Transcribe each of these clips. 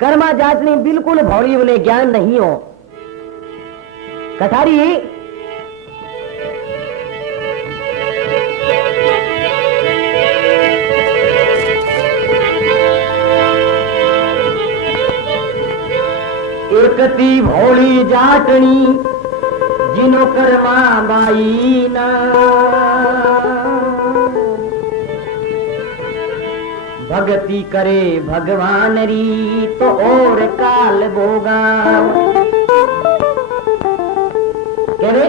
कर्मा जाटनी बिल्कुल भौली, उन्हें ज्ञान नहीं हो। कठारी एकती भोली जाटनी जिनो कर्मा बाई ना, भगती करे भगवान री तो और काल भोगा। कह रे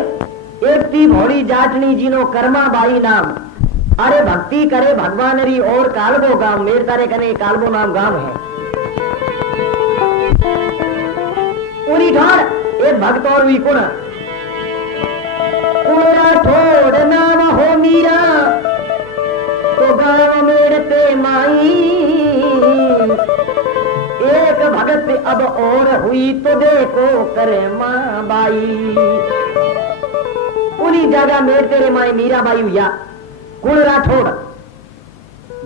एकती भोली जाटनी जिनो कर्मा बाई नाम, अरे भक्ति करे भगवान री और कालबो गांव, मेरे तारे कने कालबो नाम गांव है। पूरी ठाड़ एक भक्त और भी कुण राठौड़ नाम हो मीरा तो गांव मेड़ते माई, एक भगत अब और हुई तो देखो कर्मा बाई। पूरी जगह मेड़ते रे माई मीरा बाई हुआ। कुण राठौड़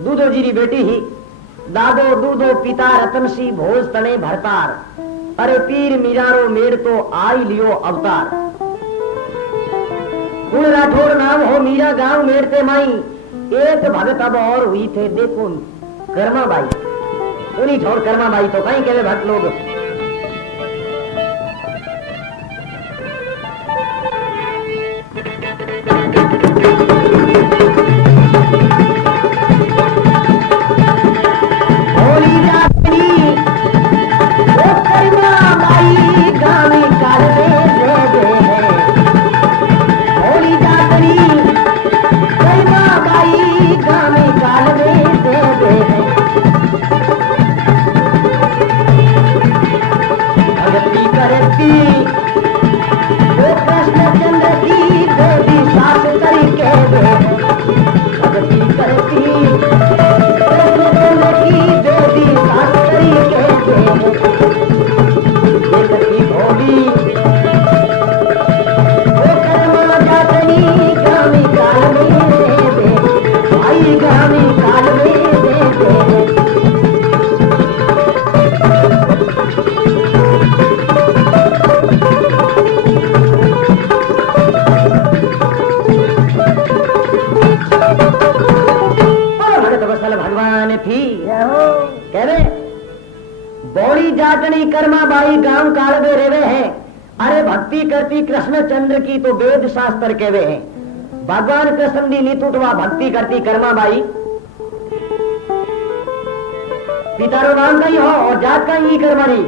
दूधो जीरी बेटी ही, दादो दूधो पिता रतन सी भोज तने भरतार, अरे पीर मीरारो मेड़ तो आई लियो अवतार। कुण राठौड़ नाम हो मीरा गांव मेड़ते माई, एक भगत अब और हुई थे देखो कर्मा बाई। उन्हीं छोड़ कर्मा बाई तो कहीं कहवे भक्त लोग। कृष्णचंद्र की तो वेद शास्त्र कहवे हैं। भगवान कृष्ण दी नीत उठवा भक्ति करती कर्मा बाई। पितारो नाम का ही हो और जात का ही कर्मा नहीं।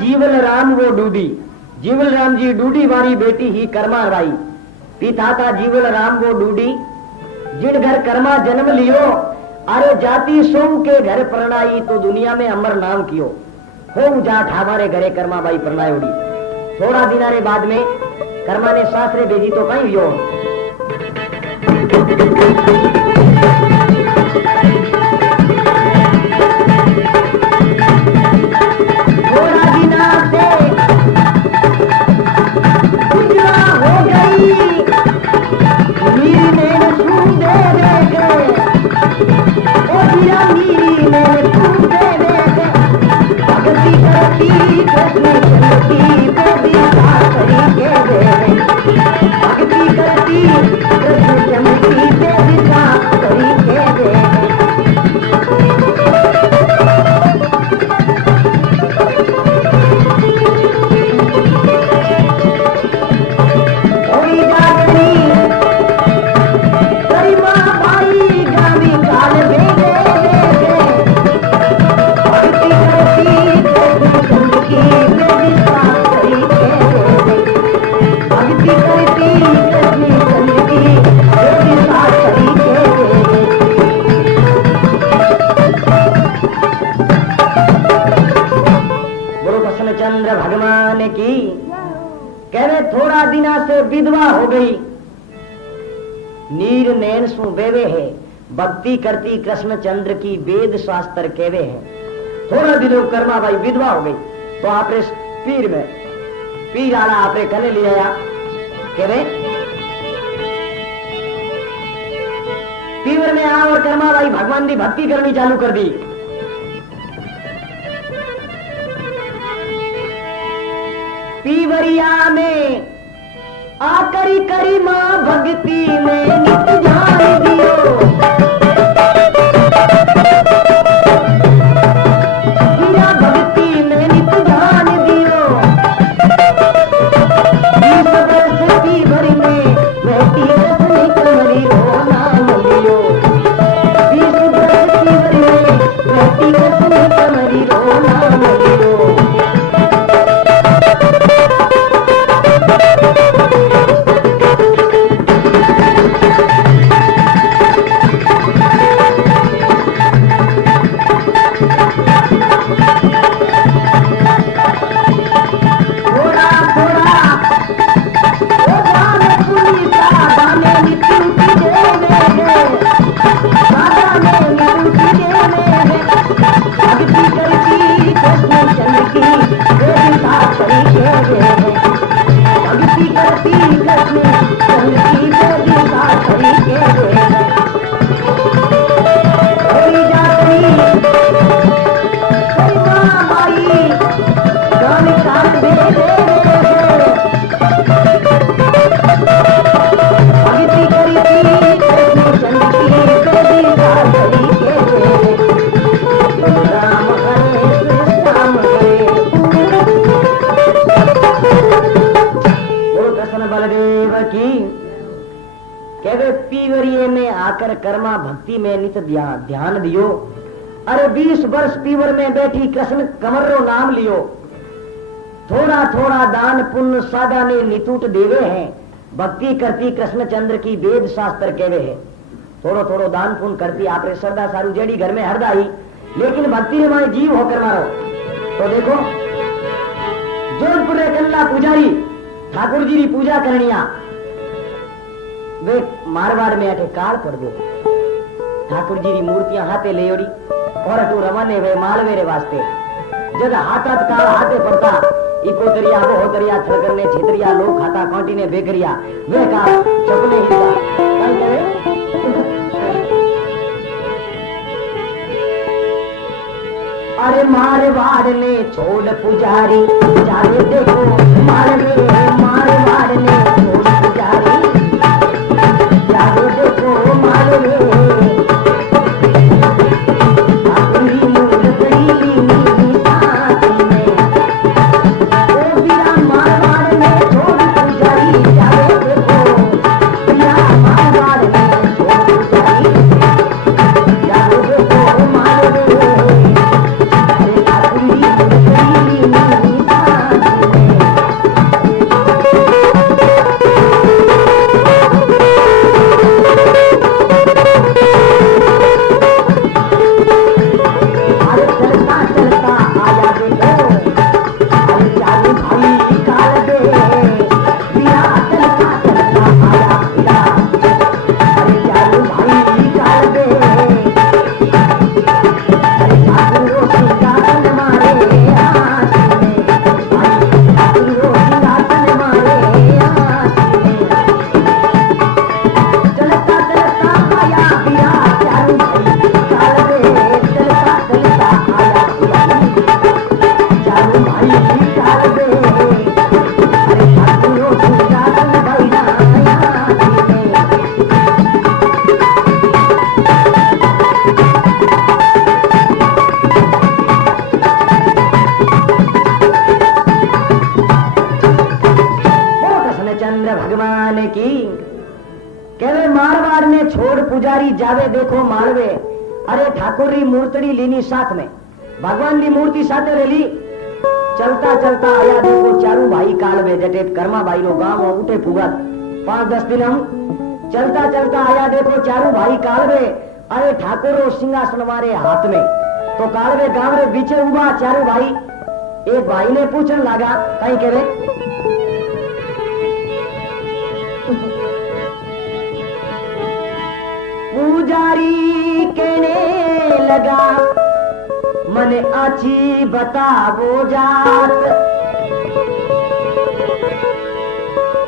जीवल राम वो डूडी, जीवल राम जी डूडी वाली बेटी ही कर्मा बाई। पिता था जीवल राम वो डूडी, जिन घर कर्मा जन्म लियो, अरे जाति सो के घर परणाई तो दुनिया में अमर नाम कियो। हो जाट हमारे घरे कर्मा बाई परणाई उड़ी। थोड़ा दिनारे बाद में कर्मा ने सासरे भेजी तो कहीं यो भक्ति करती विधवा हो गई, नीर नैन सु बेवे है, भक्ति करती कृष्ण चंद्र की वेद शास्त्र केवे है। थोड़ा दिनों कर्मा भाई विधवा हो गई तो आपरे पीर में पीर आला आपरे कने ले आया केवे पीवर में आ और कर्मा भाई भगवान की भक्ति करनी चालू कर दी। पीवरिया में आकरी करी मां भक्ति में नित जान दियो, गिरा भक्ति में नित जान दियो, इस वर्ष पीवरी में बैठी रखनी कमरी रो नाम लियो, इस वर्ष पीवरी में बैठी रखनी कमरी रो नाम लियो। कर्मा भक्ति में नित ध्यान दियो, अरे 20 वर्ष पीवर में बैठी कृष्ण कमरो नाम लियो, थोड़ा थोड़ा दान पुण्य सादा ने नितूट देवे हैं, भक्ति करती कृष्ण चंद्र की वेद शास्त्र केवे है। थोड़ो थोड़ो दान पुण्य करती आपरे श्रद्धा सारू जेड़ी घर में हरदाई, लेकिन भक्ति में माने जीव होकर मारो। तो देखो जोधपुर कल्ला पुजारी ठाकुर जी की पूजा करनिया वे मारवाड़ में आके काल पड़ गो, ठाकुर जी की मूर्तियां हाथे ले ओड़ी और अटू रवाने वे मालवे रे वास्ते जद हाथात काल हाथे पड़ता इको तरिया वो तरिया छड़करने छितरिया लोग खाता कांटी ने बेकरिया वे का चपले हिला काई करे। अरे मारवाड़ ने छोड़ पुजारी जाने देखो मारवाड़ ने छोड़ पुजारी जाने देखो मालवे अपनी मूर्ति लीनी साथी में ओ बिया मारवाड़ ने छोड़ पुजारी जाने देखो बिया मारवाड़ ने छोड़ पुजारी जाने देखो मालवे अपनी मूर्ति लीनी साथी में। जावे देखो मालवे अरे ठाकुर री मूर्ति लीनी साथ में भगवान की मूर्ति साथे रेली चलता चलता आया देखो चारू भाई कालवे जटे कर्मा भाई रो गांव उठे पुगत 5-10 दिन हम चलता चलता आया देखो चारू भाई कालवे अरे ठाकुर रो सिंहासन मारे हाथ में तो कालवे गांव रे बीचे उबा चारू भाई एक भाई ने पूछन लगा कहीं कहे पुजारी कहने लगा मन आची बतावो जात,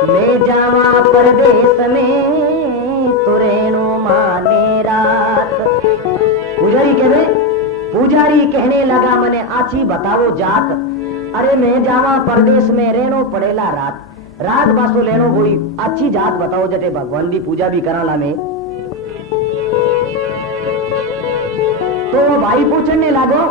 मैं जावा परदेश में तो रेणु माने रात। पुजारी कहने लगा मने आची बतावो जात, अरे मैं जावा परदेश में रेणो पड़ेला रात, रात बासो लेनो बोली अच्छी जात बताओ जटे भगवान की पूजा भी कराला में। तो भाई पूछने लागो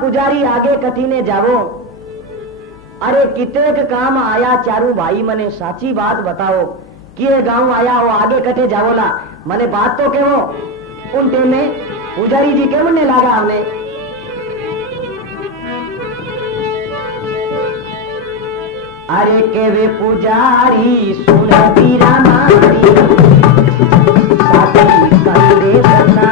पुजारी आगे कथी ने जावो, अरे कितेक काम आया चारू भाई मने साची बात बताओ कि ये गांव आया हो आगे कटे जावोला मने बात तो कहो। उन टेम में पुजारी जी के मने लागा हमने अरे के वे पुजारी सुन पीरा मारी साची कंदे बता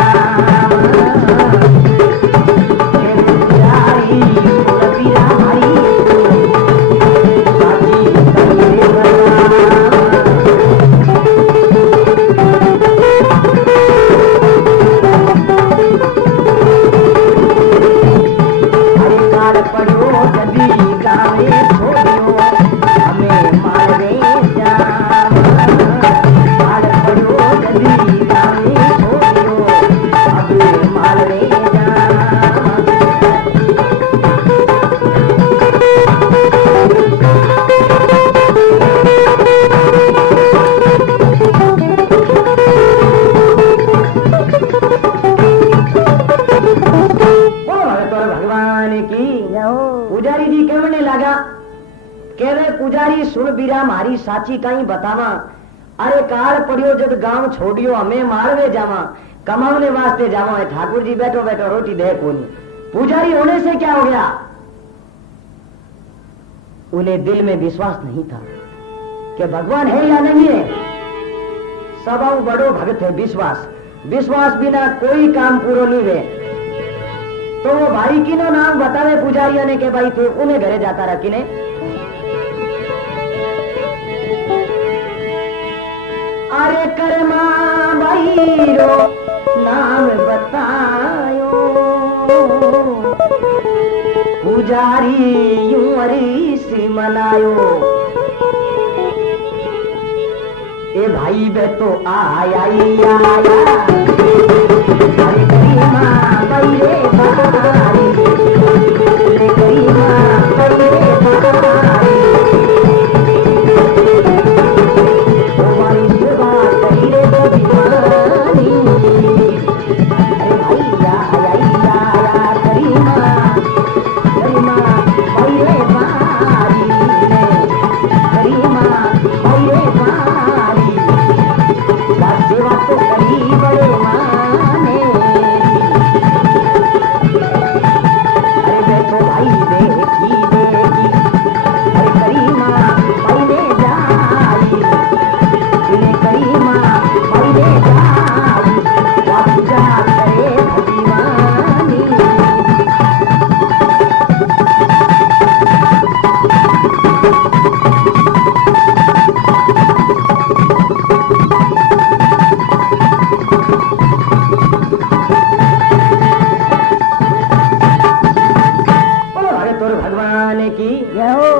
मारी साची कहीं बतावा, अरे काल पड़ियो जब गांव छोड़ियो हमें मारवे जावा कमाने वास्ते जावा है ठाकुर जी बैठो बैठो रोटी दे कौन। पुजारी होने से क्या हो गया, उन्हें दिल में विश्वास नहीं था कि भगवान है या नहीं है। सब बड़ो भगत है विश्वास, विश्वास बिना कोई काम पूरा नहीं है। तो वो भाई की नो नाम बतावे पुजारी ने के भाई थे उन्हें घरे जाता रहा किने अरे कर्मा भाई रो नाम बतायो पुजारी यूं अरीसी मनायो। ए भाई बे तो आया अरे करीमा भाई रे बारी रे करीमा भाई रे बारी हमारी सेवा करी रे दीवानी। अरे भाई या करीमा करीमा भाई रे बारी करीमा भाई रे बारी सेवा तो करी बड़े माने भगवान की जय हो।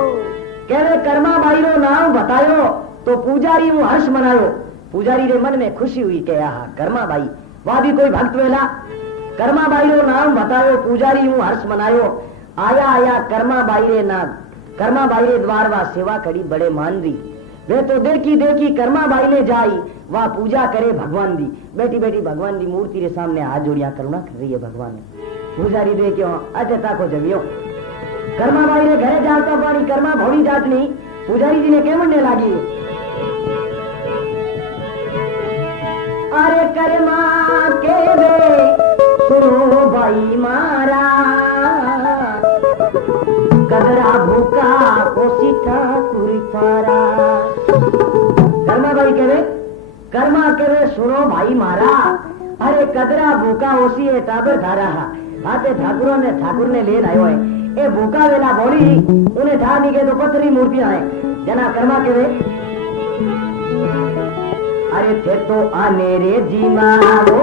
कहवे कर्मा बाई रो नाम बतायो तो पुजारी वो हर्ष मनायो। पुजारी रे मन में खुशी हुई के आहा कर्मा बाई वहां भी कोई भक्त वेला कर्मा बाई रो नाम बतायो पुजारी वो हर्ष मनायो। आया आया कर्मा बाई रे नाम कर्मा बाई रे द्वार वा सेवा करी बड़े मान री। वे तो देखी देखी कर्मा बाई ने जाई वह पूजा करे भगवान दी। बैठी बैठी भगवान दी मूर्ति रे सामने हाथ जोड़िया करुणा कर रही है भगवान ने। पुजारी देखियो अजता को जमियो कर्मा बाई ने घरे जाता पानी कर्मा भौड़ी जातनी पुजारी जी ने के म्हणने लागी अरे कर्मा के वे सुनो बाई मारा कदरा भूखा कोसी ठाकुर थारा। कर्मा भाई कहे कर्मा कहे सुनो भाई मारा अरे कदरा भूखा ओसी है टाबर थारा हाथे ठाकुर ने लेन आयो है ए भूखा वेला बोली उन्हें ठा नहीं के तो पत्थरी मूर्तियां है जना कर्मा कहे अरे थे तो आने रे जी मारो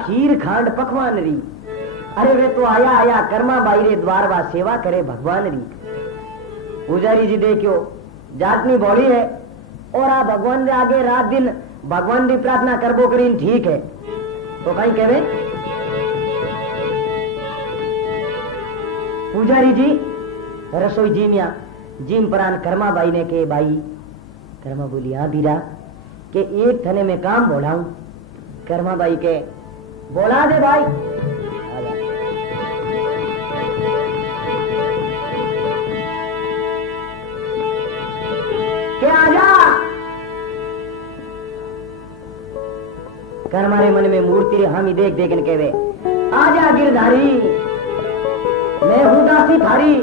खीर खांड पकवान री। अरे वे तो आया आया कर्मा बाई रे द्वार वा सेवा करे भगवान री। पुजारी जी देखियो जातनी बॉडी है और आ भगवान रे आगे रात दिन भगवान की प्रार्थना करबो करीन ठीक है तो कहीं कहवे पुजारी जी रसोई जी मिया जिम परान कर्मा बाई ने के भाई कर्मा बोली हाँ बीरा के एक थने में काम बोलाऊं। कर्मा बाई के बोला दे भाई क्या आजा। कर्मा रे मन में मूर्ति रे हामी देख देख के वे आजा गिरधारी मैं हूं दासी थारी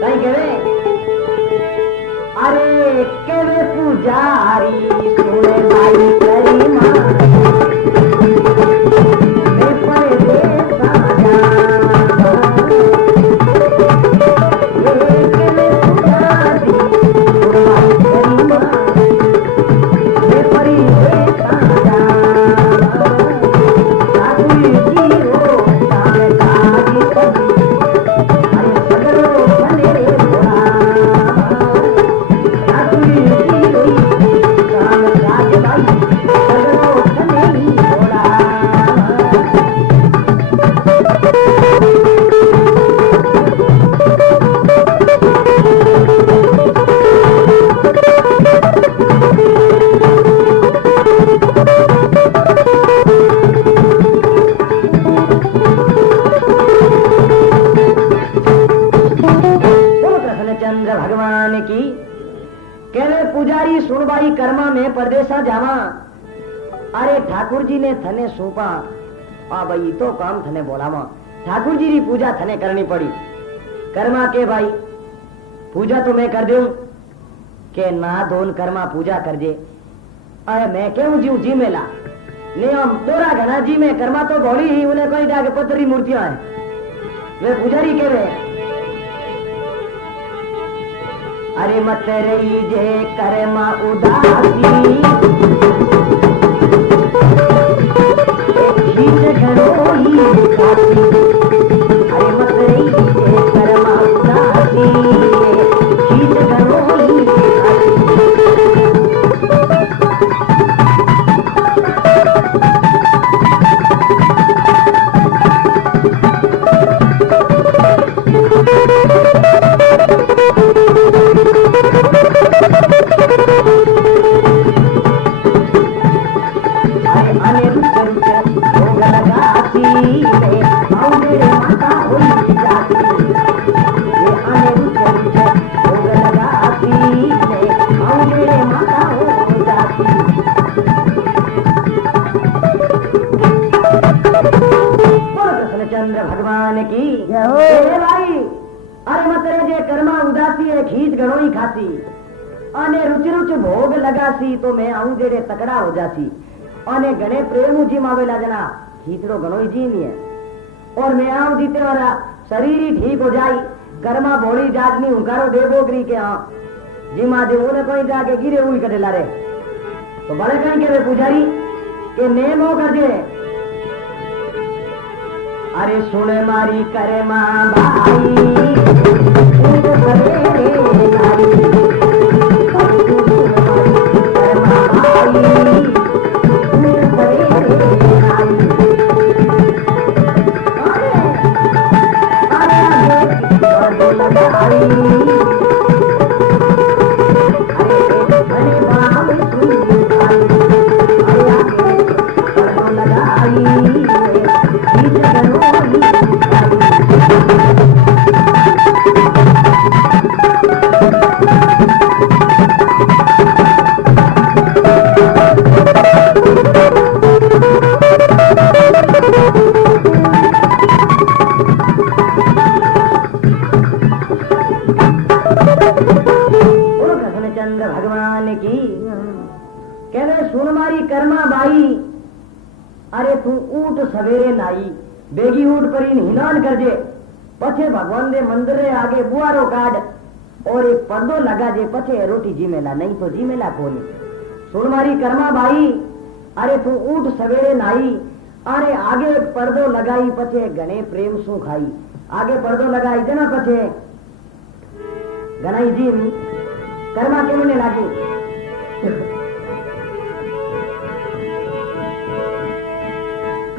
कहीं कहे अरे केवे पुजारी सुने भाई करी परदेसा जावा। अरे ठाकुर जी ने थने सौंपा आ भाई तो काम थने बोलावा ठाकुर जी की पूजा थने करनी पड़ी। कर्मा के भाई पूजा तो मैं कर दूं के ना धोन कर्मा पूजा कर दे। अरे मैं क्यों जीव जी मेला नियम तोरा घना जी में कर्मा तो भोली ही उन्हें कोई डाके पत्थरी मूर्तियां है वे पुजारी के वे अरे मत रही जे कर्मा उदासी अरे मत रही जे कर्मा उदासी भगवान की ए भाई अरे मतरे जे कर्मा उदासी है खींच घणो ही खासी अने रुच रुच भोग लगासी तो मैं आऊं जेड़े तकड़ा हो जासी अने घणे प्रेम जी मावेला जना खींचड़ो घणो ही जीनी है और मैं आऊं जीते वाला शरीर ही ठीक हो जाई कर्मा भोली जातनी हुकारो देवो करी के हाँ जीमा दे उन्हें कोई जाके गिरे हुई कटे लारे तो बड़े कहीं के पुजारी के नेम हो कर दे अरे सुन मारी करे मां भाई सवेरे नाई बेगी उठ पर हिनान कर जे पछे भगवान दे मंदिर रे आगे बुआरो काट और एक पर्दो लगा जे पछे रोटी जीमेला नहीं तो जीमेला कोनी सुन मारी कर्मा भाई अरे तू उठ सवेरे नाई अरे आगे एक पर्दो लगाई पछे घणे प्रेम सु खाई आगे पर्दो लगाई देना पछे घणाई जीमी कर्मा केमने लागी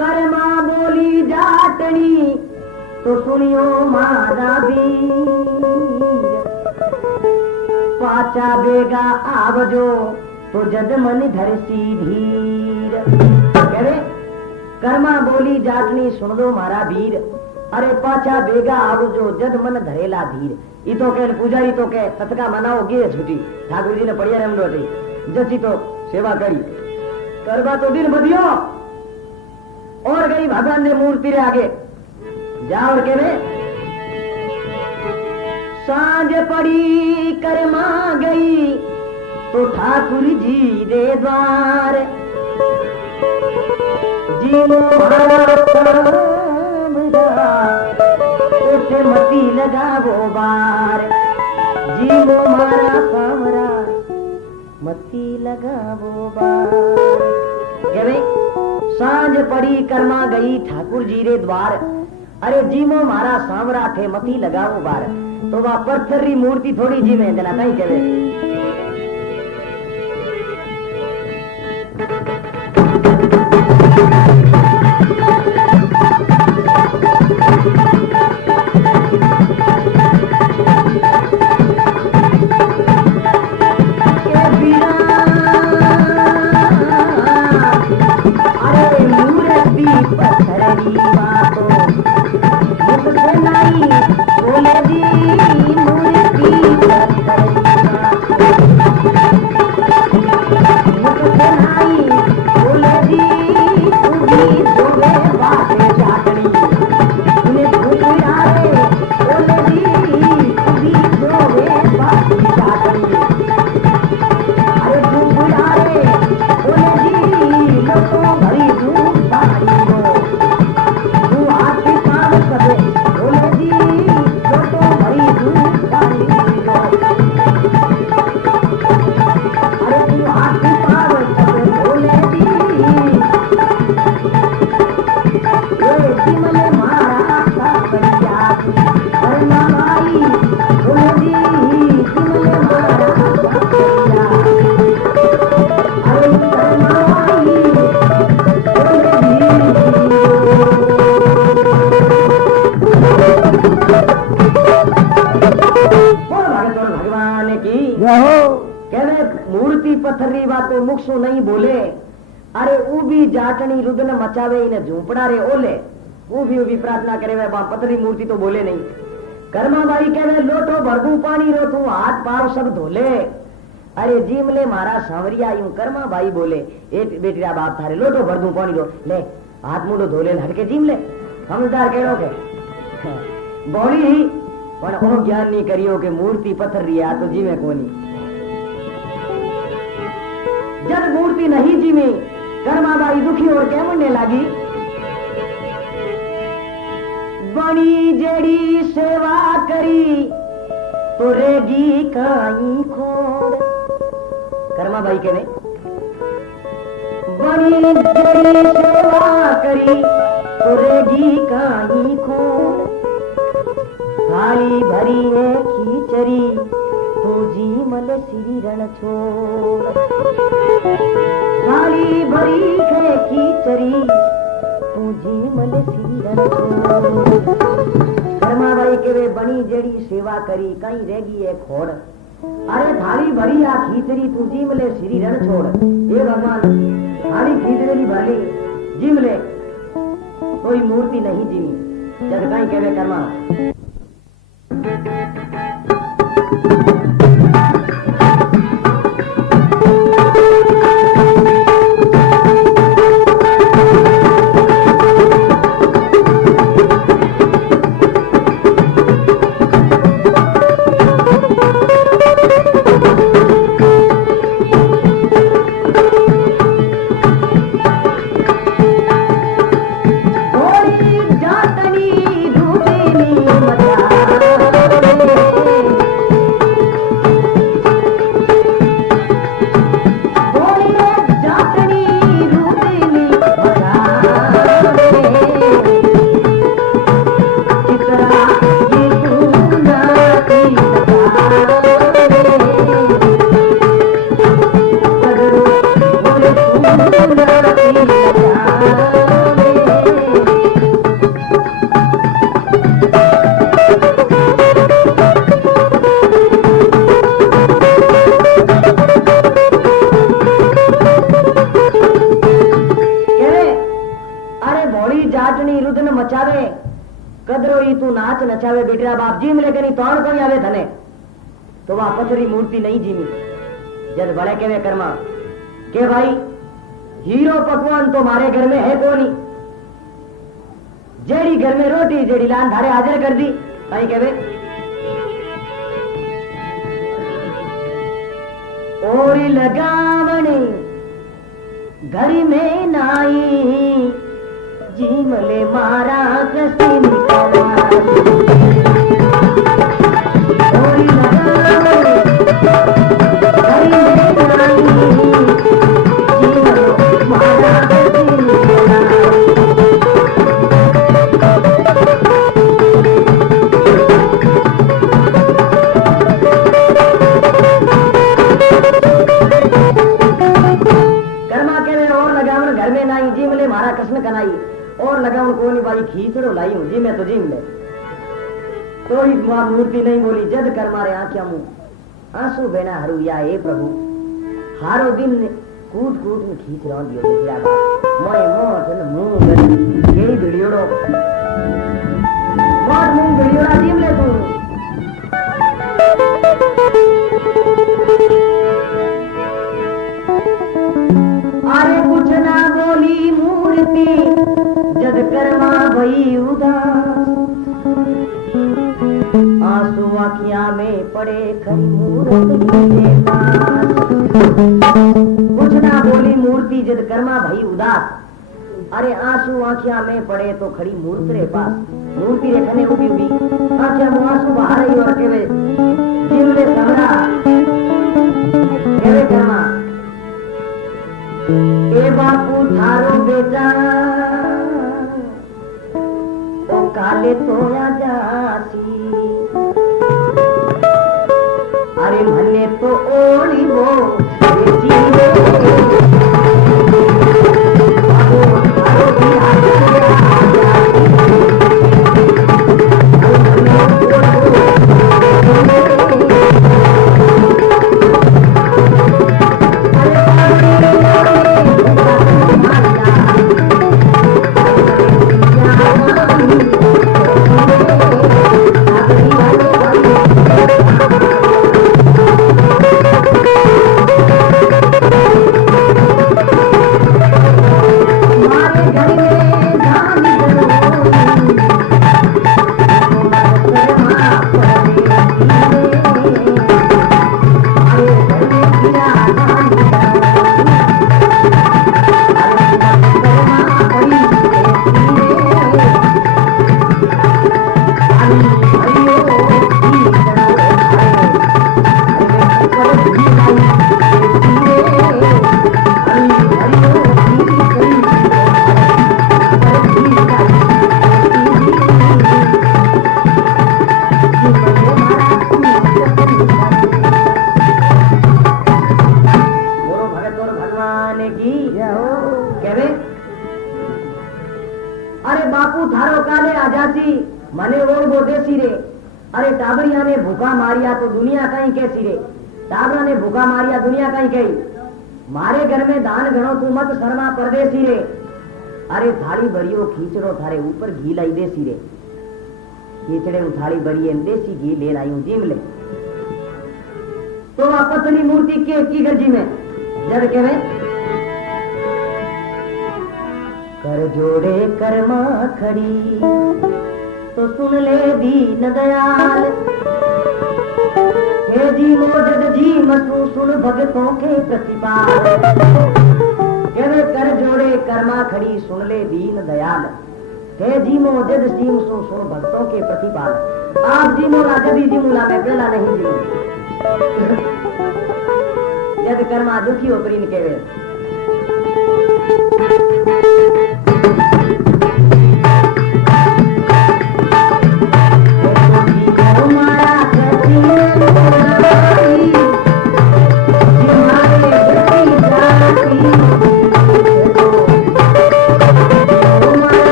कर्मा बोली जाटनी तो सुनियो मारा वीर पाचा बेगा आवजो तो जद मन धरसी धीर करे कर्मा बोली जाटनी सुन दो मारा वीर अरे पाचा बेगा आवजो जद मन धरेला धीर तो कह पुजारी तो कह तत्का मनाओ गे छुटी ठाकुर जी ने पढ़िया रमडो जसी तो सेवा करी करवा तो दिन बदियो और गई भगवान ने मूर्ति रे आगे जा और के सांझ पड़ी कर्मा गई तो ठाकुर जी रे द्वार जीवो उठे मती लगावो बार जीवो मारा सामरा मती लगावो बार के भाई सांझ पड़ी कर्मा गई ठाकुर जी रे द्वार अरे जीमो मारा सांवरा थे मथी लगाओ बार तो वह पत्थर री मूर्ति थोड़ी जी में जना कहीं कहे मुखसु नहीं बोले अरे ऊ भी जाटनी रुदन मचावे इने झूपड़ा रे ओले ऊ भी प्रार्थना करे वे पतरी मूर्ति तो बोले नहीं कर्मा भाई कहवे लोटो भरदू पानी रो तू हाथ पाव सब धोले अरे जीमले मारा सांवरिया यूं कर्मा भाई बोले एक बेटी बाप थारे लोटो भरदू पानी रो ले हाथ मुंडो धोले हटके जीमले समझदार केड़ो के बोली ही पण ओ ज्ञान नहीं करियो के मूर्ति पत्थर रिया तो जीवे कोनी। जब मूर्ति नहीं जीवी कर्माबाई दुखी और क्या मनने लगी। बनी जेड़ी सेवा करी तो रेगी काई खोड़। कर्माबाई के ने बनी जेड़ी सेवा करी तो रेगी काई खोड़। थाली भरी है खीचरी तू जी मल श्री रण छोड़। थाली भरी है खीचरी तू जी मल श्री रण छोड़। कर्माबाई के वे बनी जेड़ी सेवा करी कहीं रहेगी है खोड़। अरे थाली भरी आ खीचरी तू जी मले श्री रण छोड़। ये भगवान थाली खीचड़ी भली जी मले कोई मूर्ति नहीं जीवी। जब कहीं कहवे कर्मा नचावे बेटा बाप जी मिले कहीं तौड़ कहीं आवे धने तो वह पथरी मूर्ति नहीं जीमी। जब बड़े के वे कर्मा के भाई हीरो पकवान तो मारे घर में है कोनी। जेड़ी घर में रोटी जेड़ी लान धारे हाजिर कर दी भाई के वे और लगावने घर में नाई जी मले मारा कसी निकला। खींचड़ो लाई हूं जी मैं तो जिम ले तो ही मूर्ति नहीं बोली। जद कर मारे आंखिया मुंह आंसू बेना हरू या ए प्रभु हारो दिन कूट कूट में खींच रहा दियो दूसरा बात मोए मोट मुंह यही वीडियोड़ो मोट मुंह वीडियोड़ा जिम ले तू। अरे कुछ ना बोली मूर्ति जद कर्मा भई उदास। आंसू आँखियां में पड़े खरी मूर्ति के पास। कुछ ना बोली मूर्ति जद कर्मा भई उदास। अरे आंसू आँखियां में पड़े तो खड़ी मूर्ति रे पास। मूर्ति रेखने उभी उभी आँखियां में आंसू बहा रही और केवे जिमले समरा केवे कर्मा ए बापू थारो बेटा काले तोया जासी। अरे मने तो ओली वो परदेसी रे। अरे टाबरिया ने भूखा मारिया तो दुनिया कहीं कैसी रे। टाबरा ने भूखा मारिया दुनिया कहीं कही। मारे घर में दान गणो तू मत शर्मा परदेसी रे। अरे थाली भरियो खींचड़ो थारे ऊपर घी लाई देसी रे। खींचड़े थाली भरिए देसी घी ले लाई हूं जिम ले। तो वह पतली मूर्ति के की गरजी में जब कहे कर जोड़े कर्मा खड़ी तो सुन ले दीन दयाल। हे जी मोजद जी मसू सुन भगतों के प्रतिपाल। कहवे कर जोड़े कर्मा खड़ी सुन ले दीन दयाल। हे जी मोजद जी मसू सुन भगतों के प्रतिपाल। आप जी मोला जबी जी मोला मैं पहला नहीं जी। जब कर्मा दुखी हो प्रीन केवे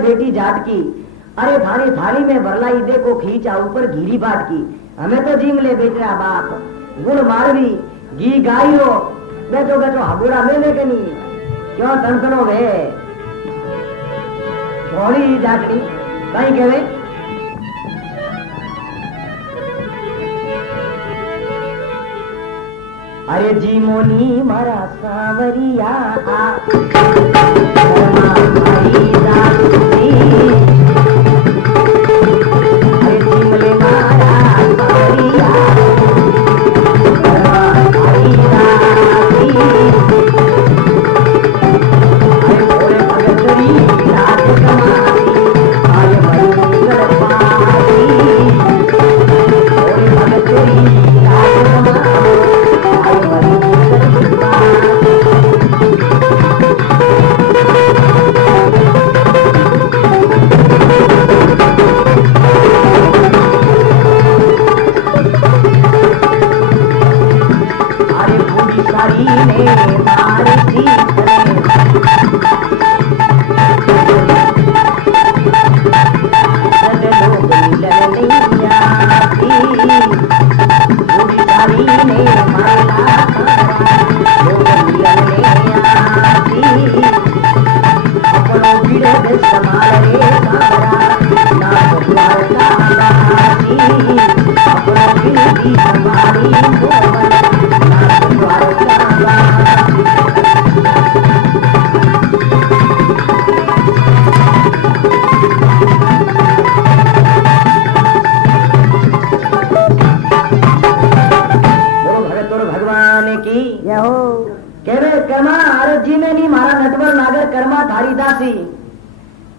बेटी जाट की। अरे थाली थाली में भरलाई देखो खींचा ऊपर घीरी बाट की। हमें तो जीम ले बेच रहा बाप गुड़ मारवी घी गाइयो बैठो बैठो हबूरा मेले के नहीं क्यों तनसनो वे थोड़ी जाटनी कहीं कहे अरे जी मोनी मारा सावरिया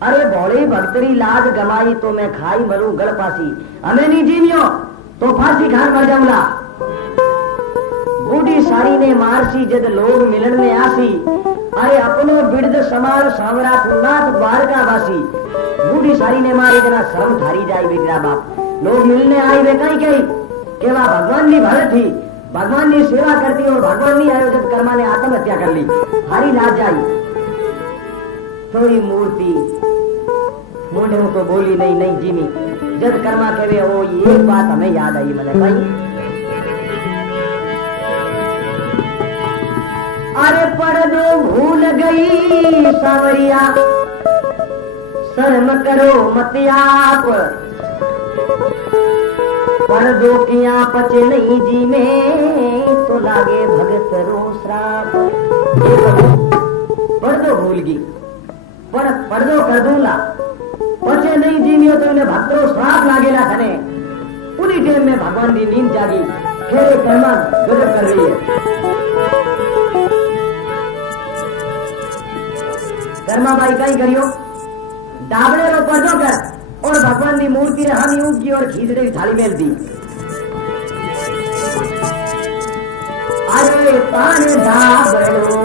अरे भोली भक्तरी लाज गमाई तो मैं खाई मरू गड़पासी। हमें नहीं जीवियो तो फांसी खान मर जाऊंगा। बूढ़ी सारी ने मारसी जद लोग मिलन में आसी। अरे अपनो बिरद समार सांवरा पुनाथ द्वारका वासी। बूढ़ी सारी ने मारी जना शर्म थारी जाई बेटा बाप। लोग मिलने आई वे कहीं कहीं के वह भगवान की भरत थी भगवान की सेवा करती और भगवान की आयोजित कर्मा ने आत्महत्या कर ली। हारी लाज जाई थोड़ी मूर्ति मुंडे तो बोली नहीं नहीं जीमी। जब कर्मा कहे वो ये बात हमें याद आई मैंने भाई अरे पर्दो भूल गई सावरिया, शर्म करो मत आप, पर्दो की आपच नहीं जी में तो लागे भगत रो श्राप। पर्दो भूल गई पर पर्दो कर दूंगा, पचे नहीं जीनियो तो इन्हें भक्तरो श्राप लागेला थने। पूरी टेम में भगवान की नींद जागी, खेरे कर्मा गजब कर रही है। कर्मा बाई कहीं करियो, डाबड़े रो पर्दो कर और भगवान की मूर्ति ने हामी ऊब की और खींचड़े की थाली मेल दी। अरे पान डाबड़ो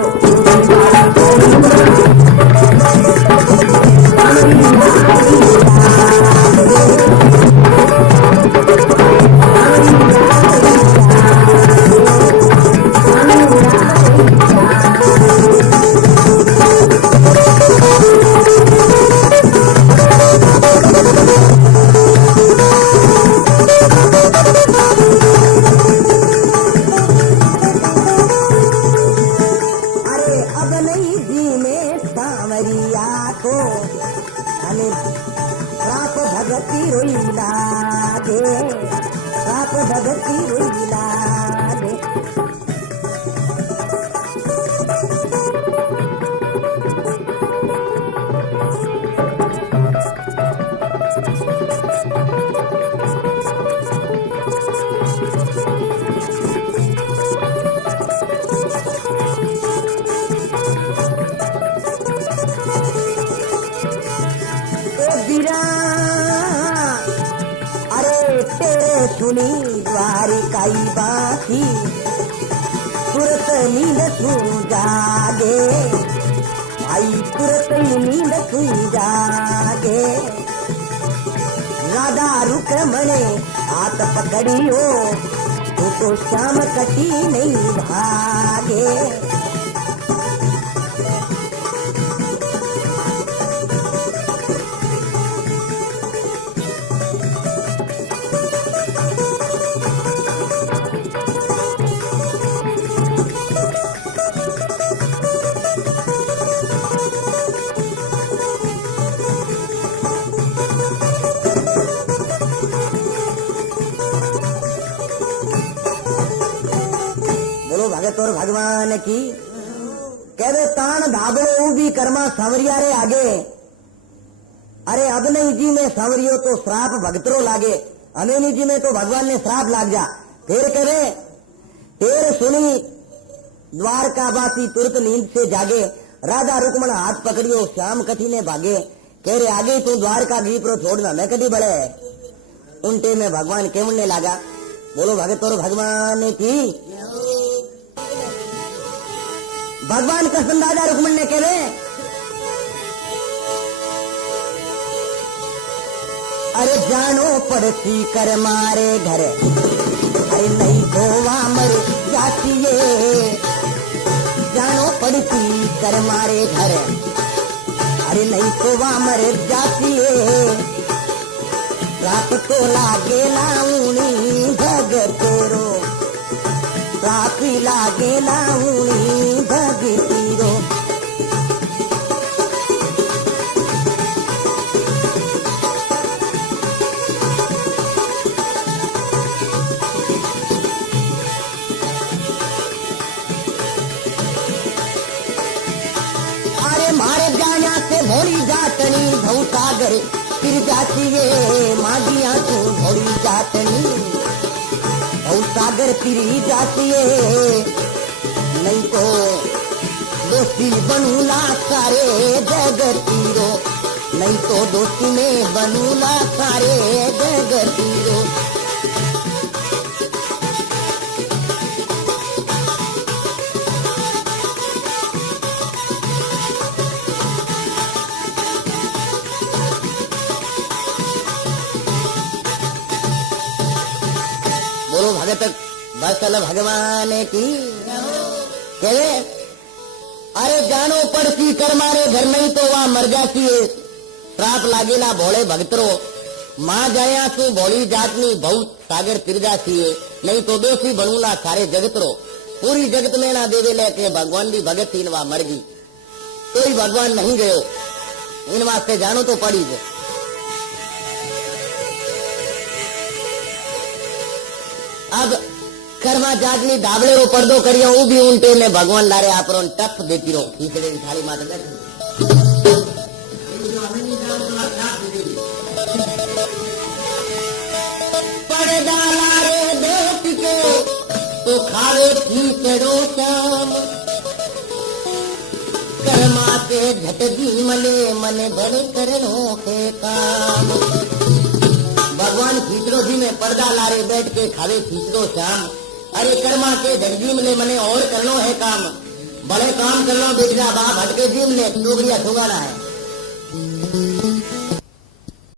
सुनी द्वारिकाई बासी तुरत नींद सू जागे, भाई तुरत नींद सू जागे। राधा रुक मने हाथ पकड़ियो तो श्याम कटी नहीं भागे। और भगवान की कहवे तान धाबड़ो भी कर्मा सांवरिया रे आगे। अरे अब नहीं जी में सांवरियो तो श्राप भगतरो लागे, हमें नहीं जी में तो भगवान ने श्राप लाग जा। फिर कहवे तेरे सुनी द्वारकावासी तुरंत नींद से जागे, राधा रुक्मण हाथ पकड़ियो श्याम कठी ने भागे। कह रहे आगे तू द्वारका गीप्रो छोड़ना मैं कभी बड़े। उनटे में भगवान केवलने लागा। बोलो भगत और भगवान की। भगवान कृष्ण राजा रुक्मण ने कहे अरे जानो पड़ती कर मारे घर, अरे नहीं गोवा मर जाती है। जानो पड़ती कर मारे घर, अरे नहीं गोवा मर जाती है। रात को लागे लाऊनी भगतेरो, राती लागे लाऊनी भगतीरो। अरे मारे जाया से भोली जातनी भवसागर फिर जाती है। मागिया तू भोली जातनी भवसागर फिरी जाती है। नहीं तो दोस्ती बनूला सारे जगतीरो, नहीं तो दोस्ती में बनूला सारे जगतीरो। बोलो भगत बसल भगवान की। कहे अरे जानो पड़ती कर मारे घर, नहीं तो वहां मर जाती है। श्राप लागेला भोले भगतरो, मां जाया तू भोली जातनी बहुत सागर तिर जाती है। नहीं तो दोषी बनूला सारे जगतरो। पूरी जगत में ना देवे लेके भगवान भी भगत थी इनवा मर गई, कोई भगवान नहीं गयो, इन वास्ते जानो तो पड़ी है। अब कर्मा जागनी धाबले रो पर्दो करियो ऊ भी उनटे ने भगवान लारे आपरो टप देती रो खीचड़े की थाली माथे बैठ पर्दा लारे देख के तो खावे खीचड़ो शाम कर्मा के झटगी मले मने बड़े करणों के काम। भगवान खीचड़ो जी में पर्दा लारे बैठ के खावे खीचड़ो शाम, अरे कर्मा के झटगी मले मने और करनो है काम, बड़े काम कर लो बेटा बाप हटके जी मले टोकरिया ठोगाना है।